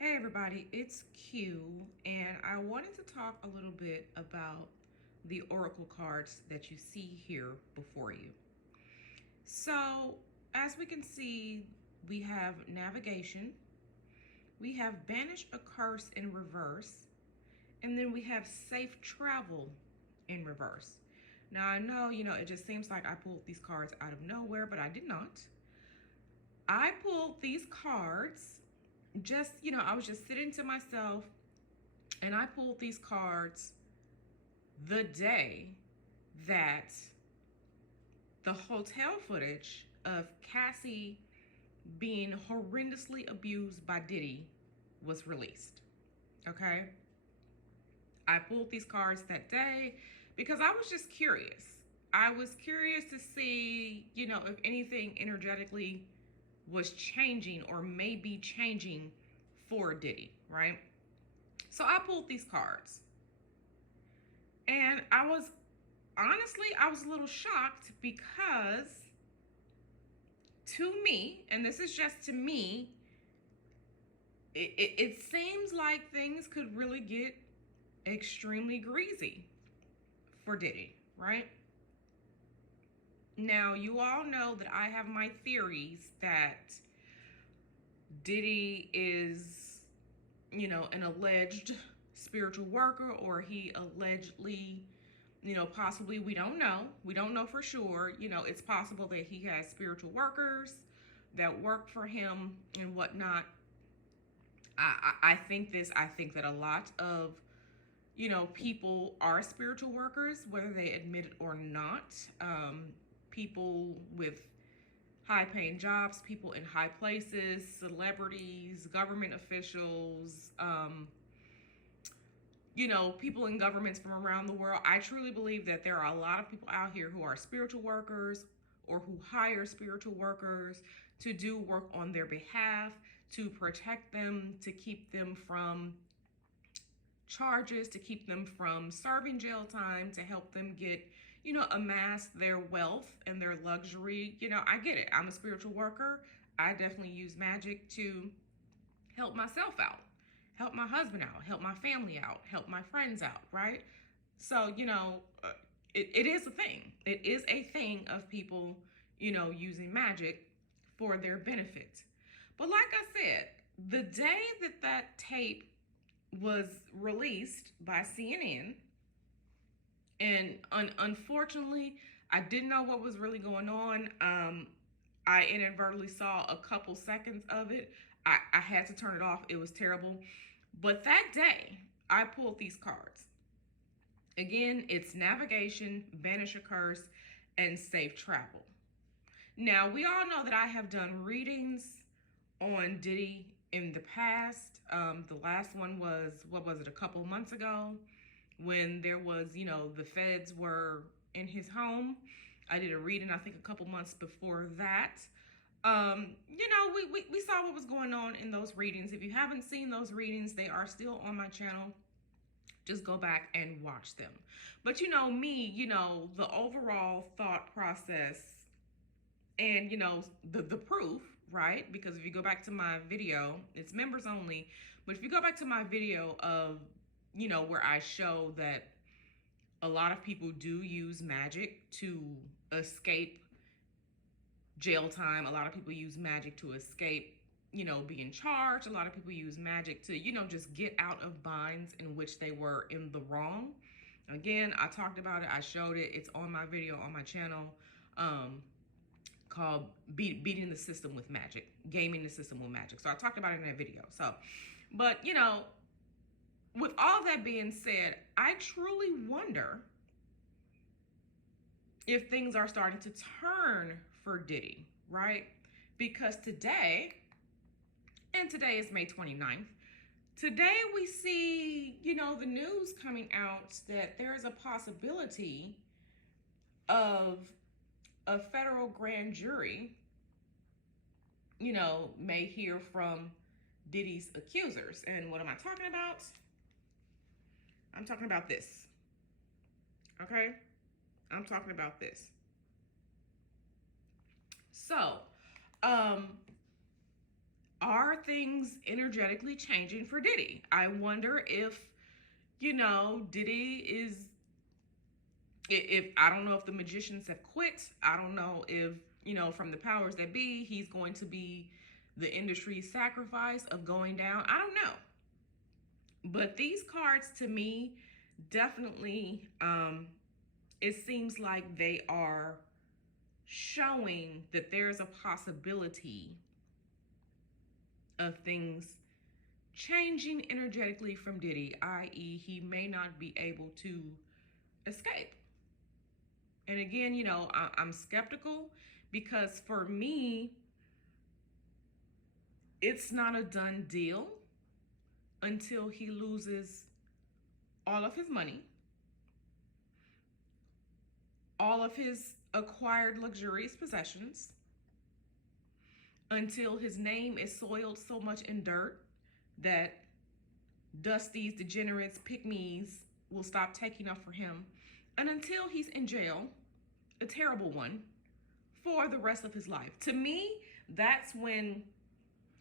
Hey everybody, it's Q, and I wanted to talk a little bit about the oracle cards that you see here before you. So, as we can see, we have navigation, we have banish a curse in reverse, and then we have safe travel in reverse. Now, I know, it just seems like I pulled these cards out of nowhere, but I did not. I pulled these cards I was just sitting to myself and I pulled these cards the day that the hotel footage of Cassie being horrendously abused by Diddy was released. Okay? I pulled these cards that day because I was just curious. I was curious to see, if anything energetically was changing or maybe changing for Diddy, right? So I pulled these cards. And I was a little shocked because to me, and this is just to me, it seems like things could really get extremely greasy for Diddy, right? Now, you all know that I have my theories that Diddy is, an alleged spiritual worker, or he allegedly, possibly, we don't know. We don't know for sure. It's possible that he has spiritual workers that work for him and whatnot. I think this. I think that a lot of, people are spiritual workers, whether they admit it or not. People with high paying jobs, people in high places, celebrities, government officials, people in governments from around the world. I truly believe that there are a lot of people out here who are spiritual workers or who hire spiritual workers to do work on their behalf, to protect them, to keep them from charges, to keep them from serving jail time, to help them get, amass their wealth and their luxury. I get it. I'm a spiritual worker. I definitely use magic to help myself out, help my husband out, help my family out, help my friends out, right? So, it is a thing. It is a thing of people, using magic for their benefit. But like I said, the day that that tape was released by CNN, and unfortunately, I didn't know what was really going on. I inadvertently saw a couple seconds of it. I had to turn it off. It was terrible. But that day, I pulled these cards. Again, it's navigation, banish a curse, and safe travel. Now, we all know that I have done readings on Diddy in the past. The last one was, what was it, a couple months ago, when there was, the feds were in his home. I did a reading, I think, a couple months before that. We saw what was going on in those readings. If you haven't seen those readings, they are still on my channel. Just go back and watch them. But me, the overall thought process and the proof, right? Because if you go back to my video, it's members only, but if you go back to my video of where I show that a lot of people do use magic to escape jail time, a lot of people use magic to escape being charged, a lot of people use magic to just get out of binds in which they were in the wrong. Again, I talked about it, I showed it, it's on my video on my channel, called beating the system with magic, gaming the system with magic. So I talked about it in that video. So, but with all that being said, I truly wonder if things are starting to turn for Diddy, right? Because today is May 29th. Today we see, the news coming out that there is a possibility of a federal grand jury, may hear from Diddy's accusers. And what am I talking about? I'm talking about this. Okay? I'm talking about this. So, all are things energetically changing for Diddy? I wonder if, Diddy is, if I don't know if the magicians have quit. I don't know if, from the powers that be, he's going to be the industry's sacrifice of going down. I don't know. But these cards to me definitely, it seems like they are showing that there's a possibility of things changing energetically from Diddy, i.e., he may not be able to escape. And again, I'm skeptical because for me, it's not a done deal until he loses all of his money, all of his acquired luxurious possessions, until his name is soiled so much in dirt that dusties, degenerates, pygmies will stop taking up for him, and until he's in jail, a terrible one, for the rest of his life. To me, that's when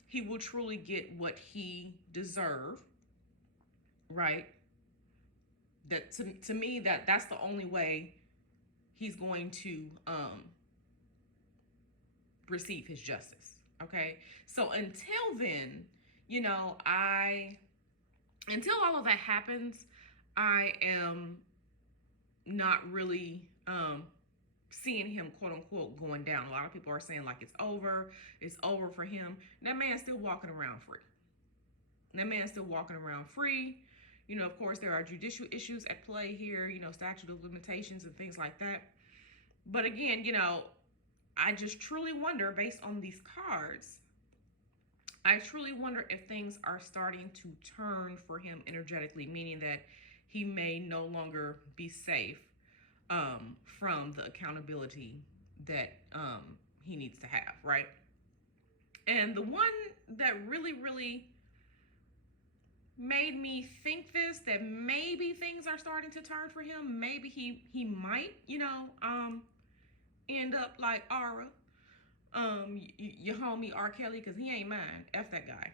he will truly get what he deserves, right? That to me, that's the only way he's going to receive his justice. Okay, so until then, until all of that happens, I am not really seeing him, quote unquote, going down. A lot of people are saying like it's over for him. That man's still walking around free. Of course, there are judicial issues at play here, statute of limitations and things like that. But again, I just truly wonder, based on these cards, I truly wonder if things are starting to turn for him energetically, meaning that he may no longer be safe from the accountability that he needs to have, right? And the one that really, really made me think that maybe things are starting to turn for him. Maybe he might, end up like Aura, your homie R. Kelly, because he ain't mine. F that guy.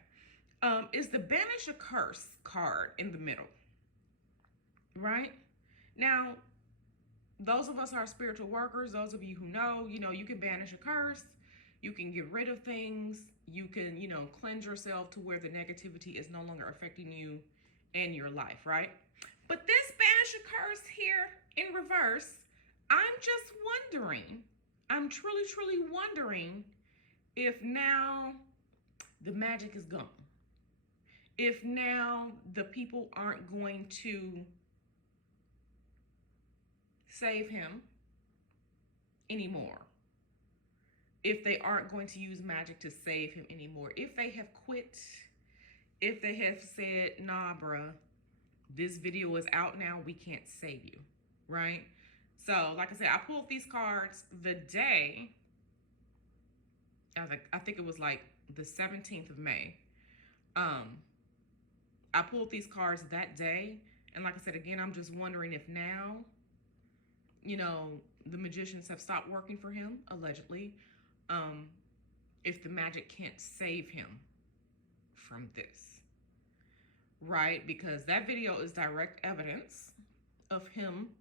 Is the Banish a Curse card in the middle, right? Now, those of us who are spiritual workers, those of you who know, you can banish a curse, you can get rid of things, you can, cleanse yourself to where the negativity is no longer affecting you and your life, right? But this Banish a Curse here in reverse, I'm just wondering, I'm truly, truly wondering if now the magic is gone. If now the people aren't going to save him anymore. If they aren't going to use magic to save him anymore. If they have quit. If they have said, nah, bruh, this video is out now, we can't save you, right? So, like I said, I pulled these cards the day, I think it was like the 17th of May. I pulled these cards that day. And like I said, again, I'm just wondering if now, the magicians have stopped working for him, allegedly. If the magic can't save him from this, right? Because that video is direct evidence of him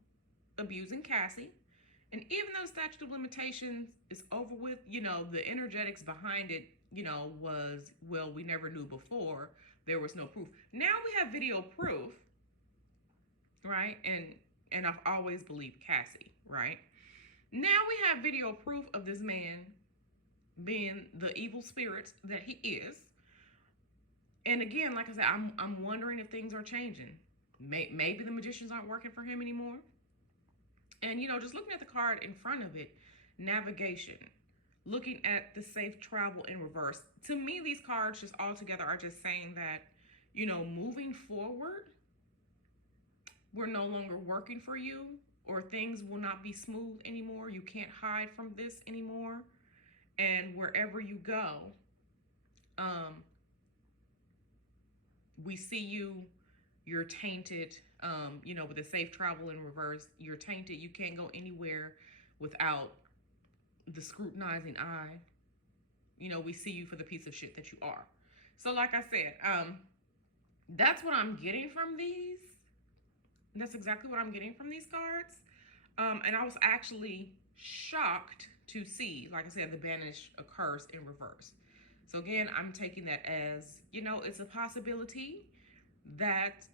abusing Cassie. And even though statute of limitations is over with, the energetics behind it, was, well, we never knew before. There was no proof. Now we have video proof, right? And I've always believed Cassie, right? Now we have video proof of this man being the evil spirit that he is. And again, like I said, I'm wondering if things are changing. Maybe the magicians aren't working for him anymore. And, just looking at the card in front of it, navigation, looking at the safe travel in reverse. To me, these cards just all together are just saying that, moving forward, we're no longer working for you, or things will not be smooth anymore. You can't hide from this anymore. And wherever you go, we see you're tainted, with the safe travel in reverse. You're tainted. You can't go anywhere without the scrutinizing eye. We see you for the piece of shit that you are. So like I said, that's what I'm getting from these. That's exactly what I'm getting from these cards. And I was actually shocked to see, like I said, the banish occurs in reverse. So again, I'm taking that as, it's a possibility that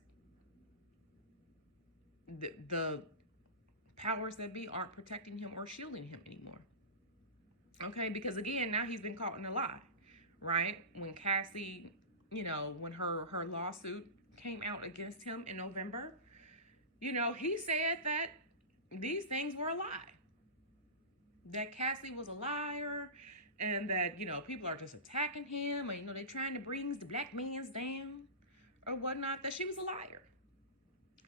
the powers that be aren't protecting him or shielding him anymore. Okay, because again, now he's been caught in a lie, right? When Cassie, when her lawsuit came out against him in November, he said that these things were a lie. That Cassie was a liar, and that, people are just attacking him, and, they're trying to bring the black man's down or whatnot, that she was a liar.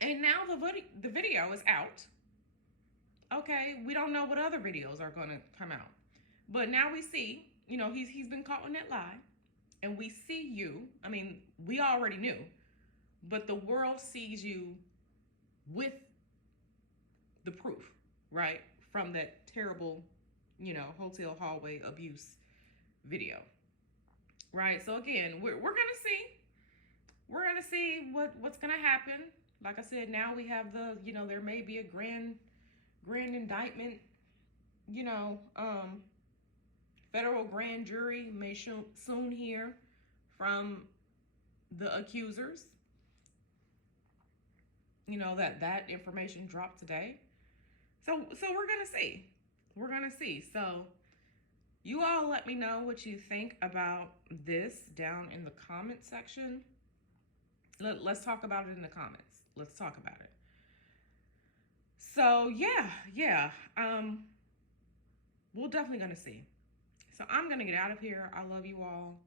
And now the video is out. Okay, we don't know what other videos are going to come out. But now we see, he's been caught in that lie. And we see you. I mean, we already knew. But the world sees you with the proof, right? From that terrible, hotel hallway abuse video. Right? So again, we're going to see. We're going to see what's going to happen. Like I said, now we have there may be a grand indictment, federal grand jury may soon hear from the accusers. That information dropped today. So we're going to see. We're going to see. So you all let me know what you think about this down in the comment section. Let's talk about it in the comments. Let's talk about it. So yeah. We're definitely going to see. So I'm going to get out of here. I love you all.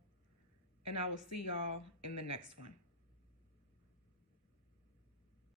And I will see y'all in the next one.